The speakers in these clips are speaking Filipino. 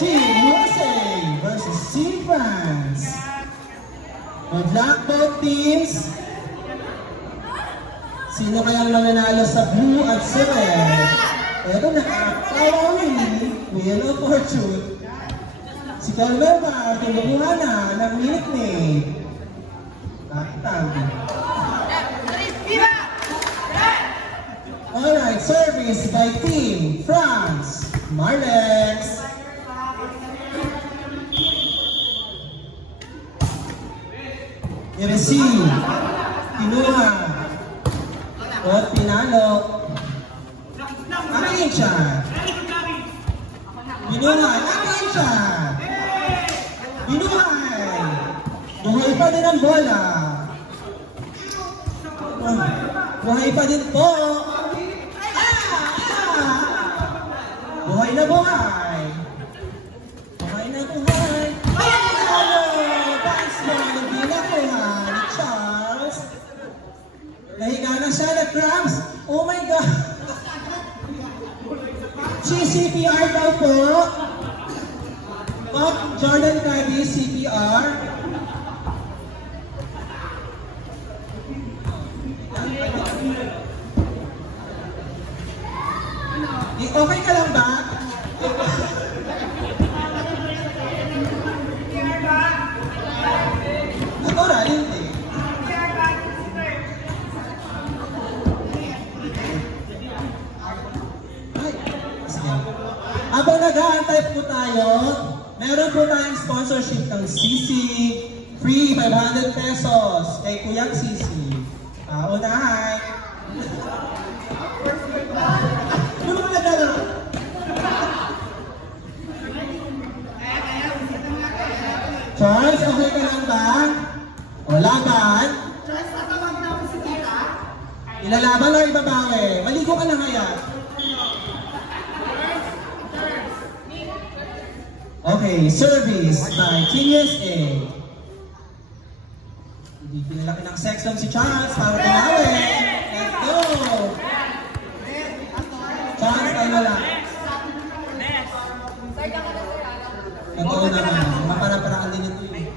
Team USA versus Team France. Good luck both teams. Sino kayang mananalo sa blue at sa red? Pero nakakawawin, Wheel of Fortune. Si Calvera, tulubuhan na ng Minute Maid. Nakitagi. Alright, service by Team France. Marlex. I-receive. Kinuha. At pinalo. Akin siya. Binuhay. Akin siya. Binuhay. Buhay pa din ang bola. Buhay pa din po. Buhay na buhay. Buhay na buhay. Nahiga na siya na cramps. Oh my God. CPR daw po. Jordan Cardi, CPR. Okay ka lang ba? Ako ra, hindi. Habang nag-aantay po tayo, meron po tayong sponsorship ng Sisi. Free 500 pesos kay Kuyang Sisi. Unahay. Ano ba naglalaro? Charles, okay ka lang ba? O laban? Charles, tatawag na ako si Tita. Ilalaban o ibabawi? Maligo ka na kaya? Okay, service by Team USA. Hindi pinalaki ng sexton si Charles para tinawin. Let's go! Charles, tayo na lang. Totoo naman. Maparaparaan din ito yun.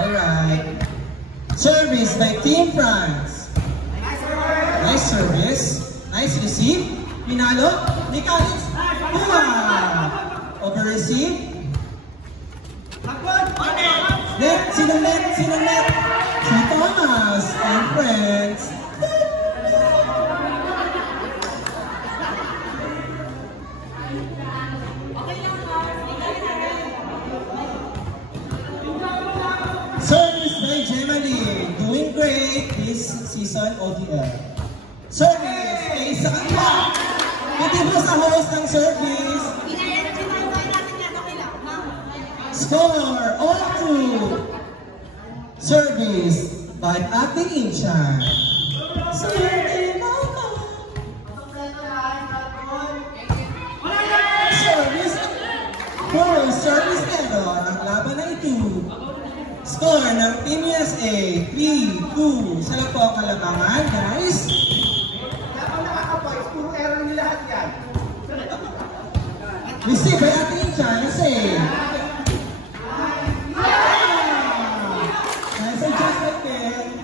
Alright. Service by Team France. Nice service. Nice receive. Pinalo, Nicalis, Puma! Over-receive. Net, sino net? Si Thomas and friends. Service by Gemini, doing great this season ODL. Service ay sa kanila. Hindi mo sa host ng service. Score, all two. Service by Ate Inchan. Service, service nito ng laban na ito. Score ng Team USA, 3-2. Sila po ang kalabangan, guys. Receive by Ate Inchan, save. Nice adjustment din.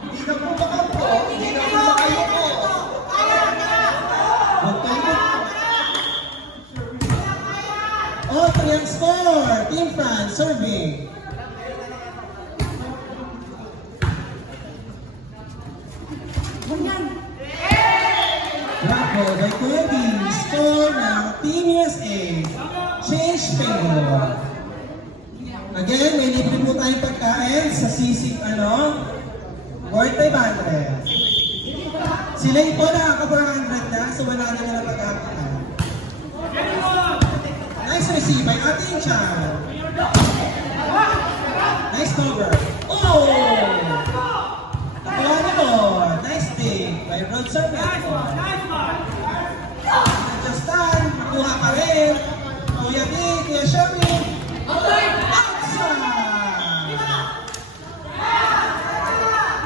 Hindi na po makapro. Hindi na po makayuko. Oh, 3 ang score. Team France, serving. Bravo by Kuyabi. Score ng Team USA. Change favor. Again, may libre po tayong pagkain sa sisig, worth 500. Sila ito nakaka-400 na, so wala na nila pagkakitan. Nice receive by Ate Inchan. Nice cover. Oh! Nakuha nito. Nice dig by Rod Sarmiento. Adjustan, nakuha pa rin. Kuya B, Kuya Sherwin. Outside!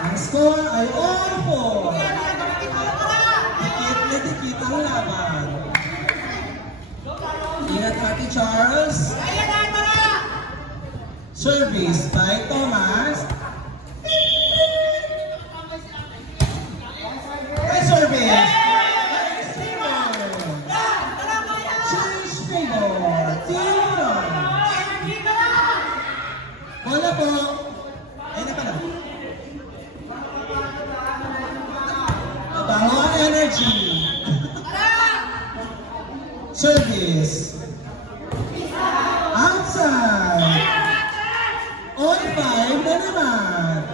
Ang score ay all 4. Dikit na dikit ang laban. Charles. Service by Thomas. High service. Change favor. Team. Bola po. Ayun na pala. Mabaho ang energy. Service. Outside. On 5 na naman.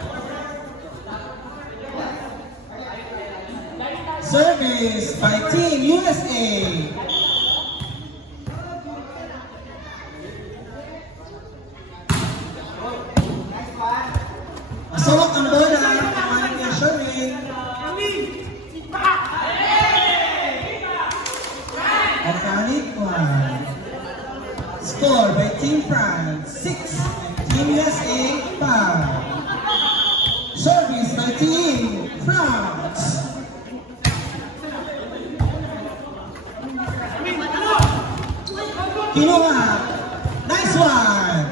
Service by Team USA. Masawak ang bola. Kamahin niya Sherwin. Organic 1. Score by Team France 6 and Team USA 5. Service by Team France. Kinuha. Nice one.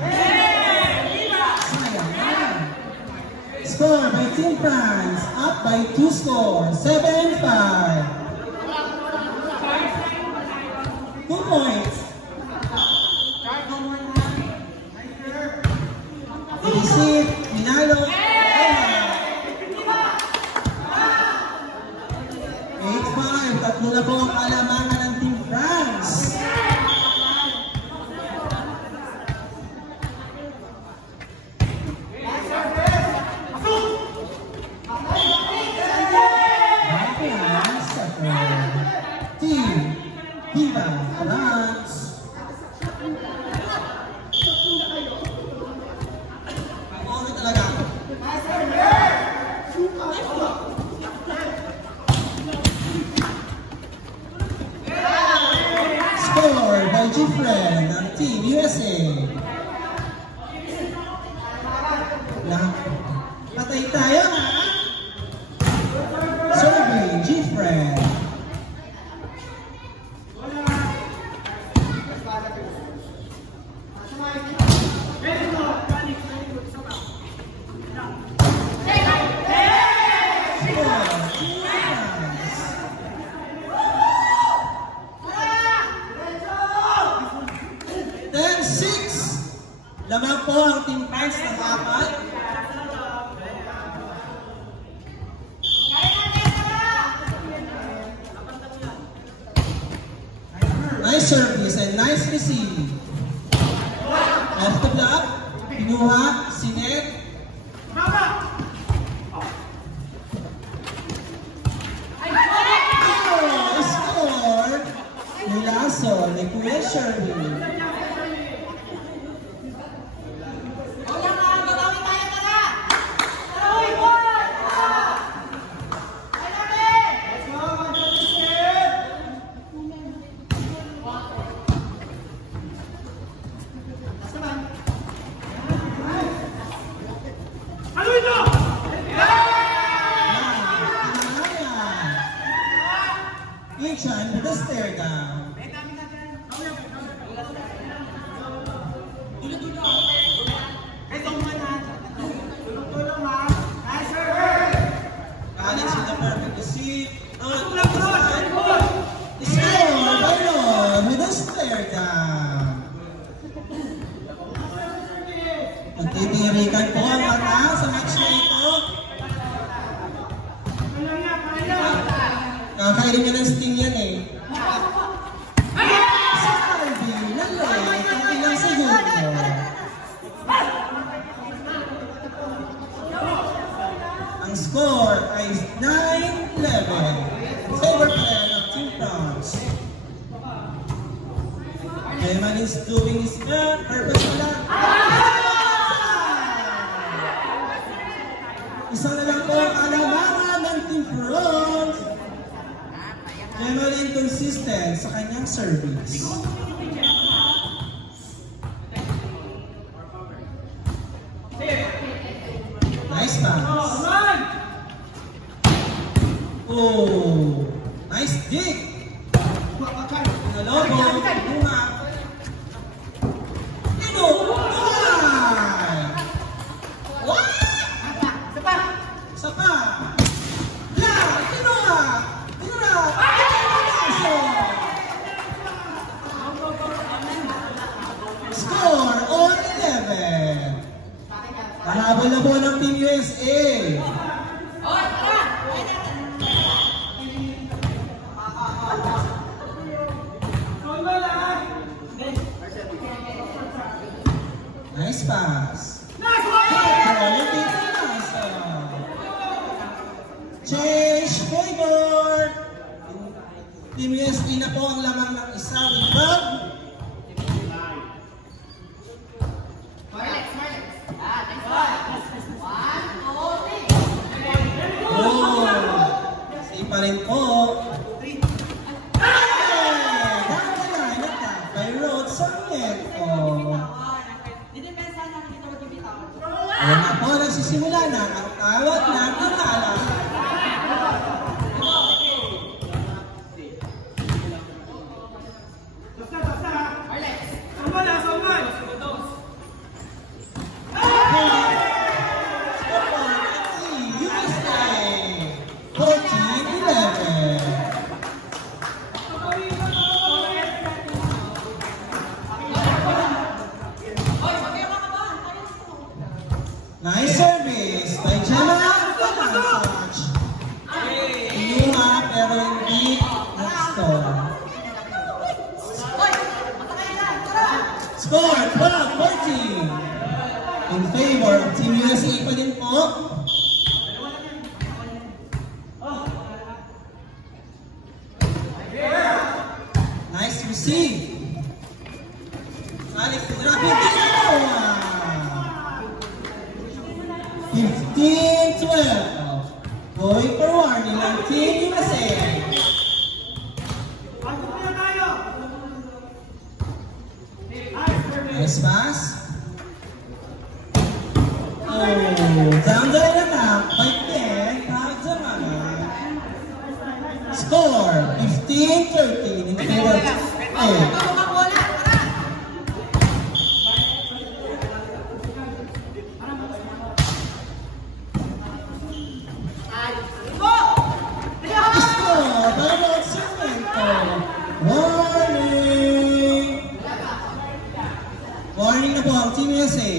Sayang. Score by Team France up by 2 scores 7-5. 2 points. Inisip, Minalo, 8-5. Tatlo na po ang kalamangan ng Team France. Team Viva France. Talaga. Score by Gifren ng Team USA. Patay tayo ha. Serving Gifren. Lamang po ang Team France ng apat. Nice service and nice receive. Off the block, pinuha, sinet. Oh, score! Mulaso, ni Kuya Sherwin. Ichan with a stare down. Alex with a perfect receive. With a stare down. Magtitirikan po ang mata sa match na ito. Kakainin ka ng sting yan eh. Si Harvey, nalay, kung ilang segundo. Ang score ay 9-11. Favor player ng Team France. Eman is doing his purpose na lang. Isa na lang po ang kalamangan ng Team France. Eman inconsistent sa kanyang service. Nice pass. Oh, nice dig. Nalobo, bunga. Habol na po ng Team USA. Nice pass. Change favor. Team USA na po ang lamang ng isa. Rebound. Save pa rin po. Ayan na po, nagsisimula na ang tawag ng tala. Nice service by Gemma. Touch. Inuha pero hindi na-score. Score 12-14 in favor of Team USA pa din po. Nice receive. Alex, grabe ginawa. 15-12. Going for warning ng Team USA. Nice pass. Down the attack by 10. Score 15-13 in favor of warning na po ang Team USA.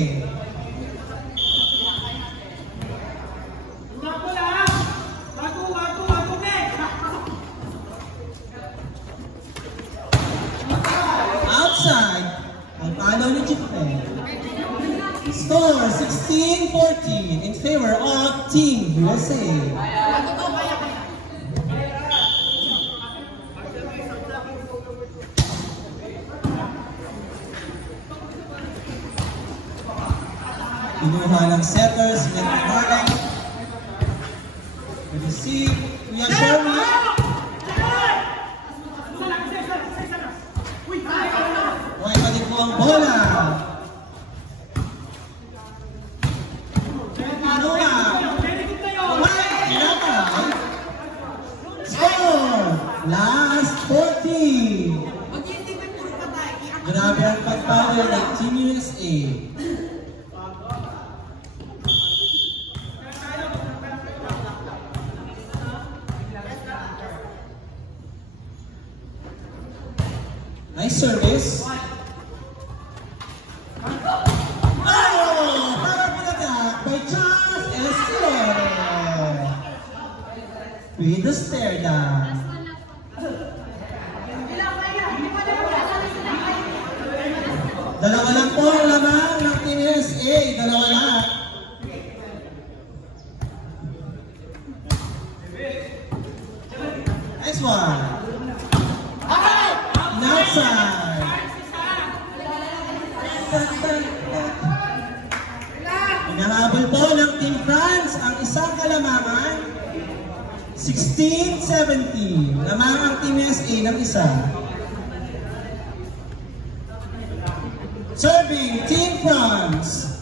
Outside, ang palaw ni Chipre. Score 16-14 in favor of Team USA. Inuha ng setters, Mentarang. Receive, Kuya Sherman. Huwag pa din po ang bola. Inuha. Score! Last 14. Grabe ang pagpower ng Team USA. Nice service. Powerful attack by Charles Estilore. With the stare down. Dalawa lang po ang lamang ng Team USA. Dalawa lang. Nice one. Outside. Hinahabol po ng Team France ang isang kalamangan. 16-17. Lamang ang Team USA ng isa. Serving Team France.